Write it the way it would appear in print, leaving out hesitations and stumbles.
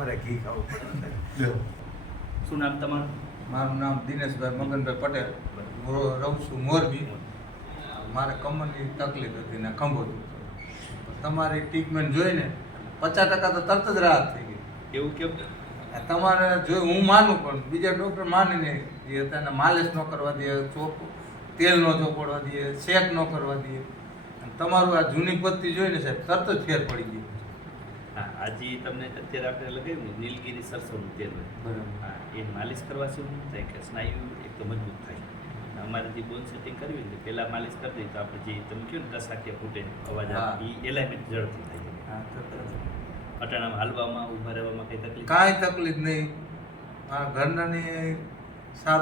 અમારે ઘી ખાવું પડે. શું નામ તમારું? મારું નામ દિનેશભાઈ મગનભાઈ પટેલ, રહું છું મોરબી. મારે કમરની તકલીફ હતી ને ખંભો દુખતો. તમારી ટ્રીટમેન્ટ જોઈને 50% તો તરત જ રાહત થઈ ગઈ. એવું કેમ? તમારે જોઈ હું માનું પણ બીજા ડૉક્ટર માને નહીં. એ તેને માલિશ ન કરવા દે, તેલ ન ચોપડવા દે, શેક ન કરવા દે. અને તમારું આ જૂની પદ્ધતિ જોઈને સાહેબ તરત જ ફેર પડી ગઈ. હા, આજે તમને અત્યારે આપણે લગાવ્યું ને નીલગિરી સરસવનું તેલ હોય. બરાબર. હા, એ માલિશ કરવાથી શું થાય કે સ્નાયુ એક તો મજબૂત થાય. અમારે જે બોન સેટિંગ કરવી ને પહેલાં માલિશ કરી દઈએ તો આપણે જે તમે કહ્યું ને દસાકીયા ફૂટે અવાજ આવે એ એલાઇનમેન્ટ ઝડપથી થાય. હા, તરત અટાણામાં હાલવામાં ઊભા રહેવામાં કંઈ તકલીફ? કાંઈ તકલીફ નહીં. મારા ઘરનાને સારું